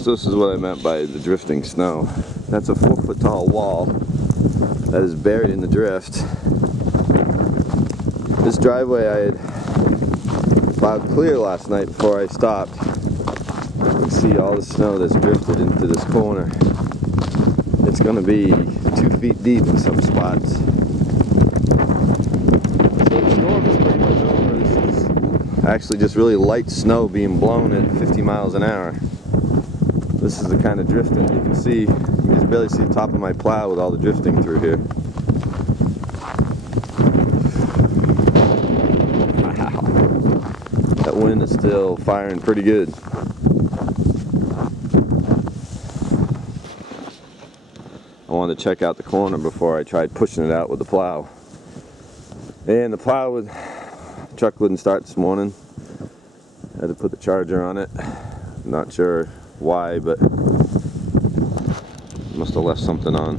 So this is what I meant by the drifting snow. That's a 4-foot tall wall that is buried in the drift. This driveway I had plowed clear last night before I stopped. You can see all the snow that's drifted into this corner. It's going to be 2 feet deep in some spots. So the storm is pretty much over. This is actually just really light snow being blown at 50 miles an hour. This is the kind of drifting you can see. You can just barely see the top of my plow with all the drifting through here. Wow. That wind is still firing pretty good. I wanted to check out the corner before I tried pushing it out with the plow. And the truck wouldn't start this morning. I had to put the charger on it. Not sure why, but must have left something on.